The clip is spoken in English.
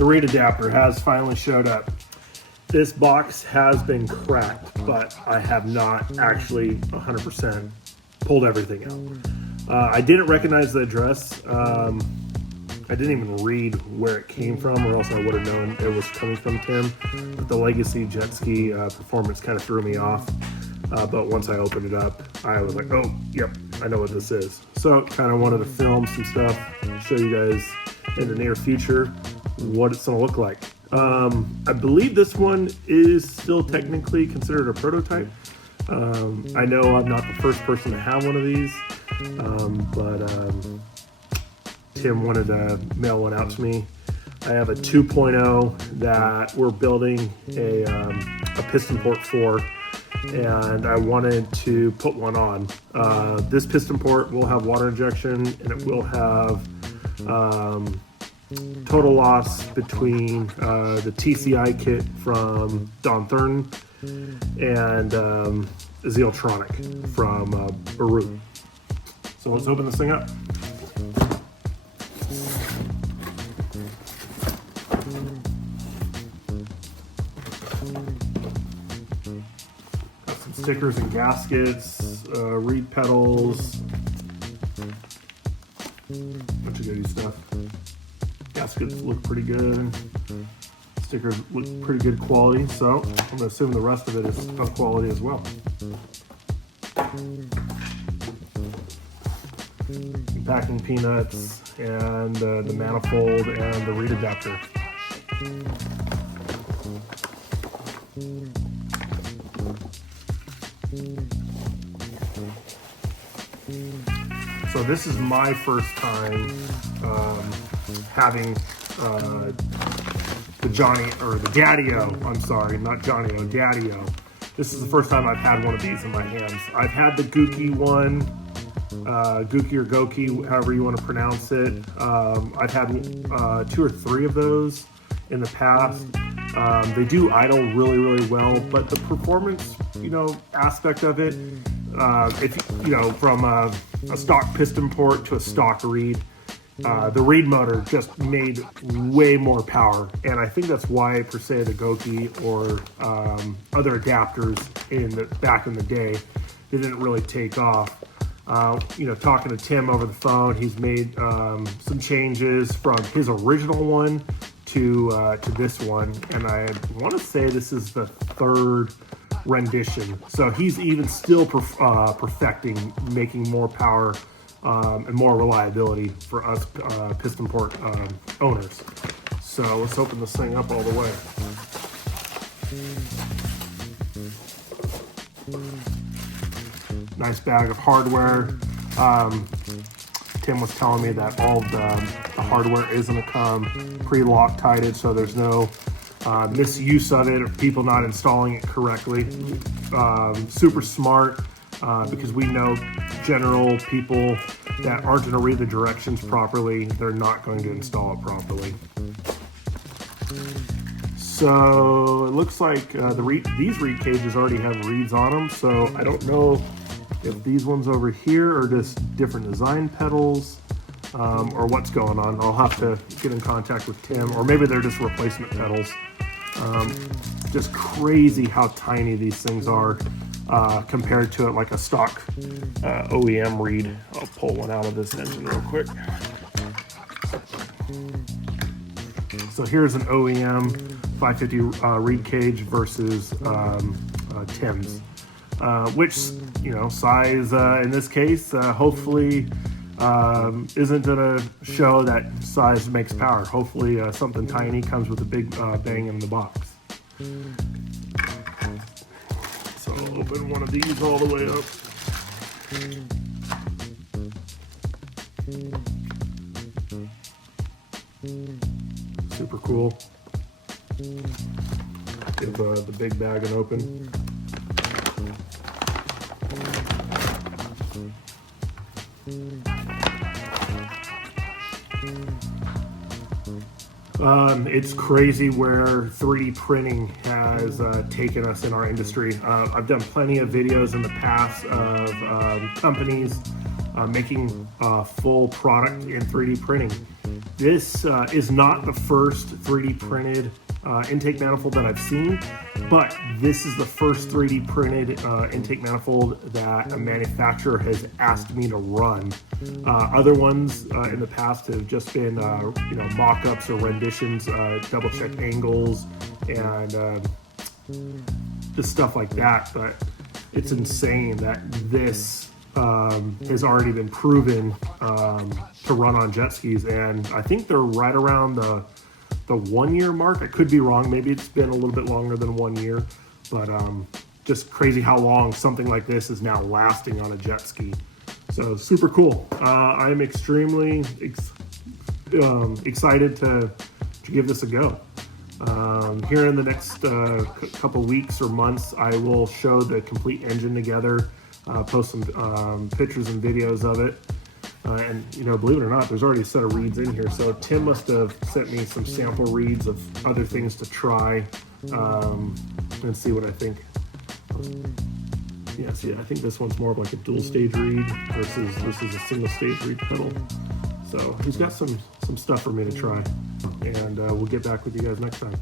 The reed adapter has finally showed up. This box has been cracked, but I have not actually 100% pulled everything out. I didn't recognize the address. I didn't even read where it came from, or else I would have known it was coming from Tim. But the Legacy jet ski performance kind of threw me off. But once I opened it up, I was like, oh, yep, I know what this is. So kind of wanted to film some stuff, show you guys in the near future what it's gonna look like. I believe this one is still technically considered a prototype. I know I'm not the first person to have one of these, but Tim wanted to mail one out to me. I have a 2.0 that we're building a piston port for, and I wanted to put one on. This piston port will have water injection, and it will have total loss between the TCI kit from Don Thurn and Zealtronic from Baru. So let's open this thing up. Got some stickers and gaskets, reed pedals, bunch of goody stuff. Gaskets look pretty good. Stickers look pretty good quality, so I'm going to assume the rest of it is of quality as well. Packing peanuts and the manifold and the reed adapter. So this is my first time having the Johnny, or the Daddy-O, I'm sorry, not Johnny-O, Daddy-O. This is the first time I've had one of these in my hands. I've had the Gookie one, Gookie or Goki, however you want to pronounce it. I've had 2 or 3 of those in the past. They do idle really, really well, but the performance, aspect of it, if from a stock piston port to a stock reed, the reed motor just made way more power, and I think that's why, per se, the Goki or other adapters back in the day, they didn't really take off. Talking to Tim over the phone, he's made some changes from his original one to this one, and I want to say this is the 3rd rendition. So he's even still perfecting, making more power and more reliability for us piston port owners. So let's open this thing up all the way. Nice bag of hardware. Tim was telling me that all of the hardware is going to come pre-Loctited, so there's no misuse of it or people not installing it correctly. Super smart, because we know general people that aren't going to read the directions properly, they're not going to install it properly. So it looks like these reed cages already have reeds on them, so I don't know if these ones over here are just different design pedals, or what's going on. I'll have to get in contact with Tim, or maybe they're just replacement pedals. Just crazy how tiny these things are compared to like a stock OEM reed. I'll pull one out of this engine real quick. So here's an OEM 550 reed cage versus Tim's, which, size in this case hopefully isn't gonna show that size makes power. Hopefully something tiny comes with a big bang in the box. So I'll open one of these all the way up. Super cool. Give the big bag an open. It's crazy where 3D printing has taken us in our industry. I've done plenty of videos in the past of companies making full product in 3D printing. This is not the first 3D printed intake manifold that I've seen, but this is the first 3D printed intake manifold that a manufacturer has asked me to run. Other ones in the past have just been mock-ups or renditions, double check angles and just stuff like that. But it's insane that this has already been proven to run on jet skis, and I think they're right around the 1 year mark. I could be wrong, maybe it's been a little bit longer than 1 year, but just crazy how long something like this is now lasting on a jet ski. So super cool. I'm extremely excited to give this a go. Here in the next couple weeks or months, I will show the complete engine together, post some pictures and videos of it. And believe it or not, there's already a set of reeds in here. So Tim must have sent me some sample reeds of other things to try and see what I think. Yeah, see, I think this one's more of like a dual stage reed versus this is a single stage reed pedal. So he's got some stuff for me to try, and we'll get back with you guys next time.